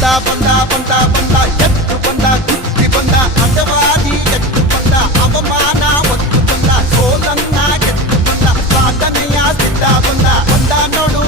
ಬಂದ ಎತ್ತು ಬಂದ ಕುಸ್ತಿ ಬಂದ ಅಜವಾದಿ ಎತ್ತು ಬಂದ ಅವಮಾನ ಒತ್ತು ಬಂದ ಸೋಲನ್ನ ಗೆದ್ದು ಬಂದ ಸಾಧನೆಯ ಸಿದ್ಧ ಬಂದ ನೋಡು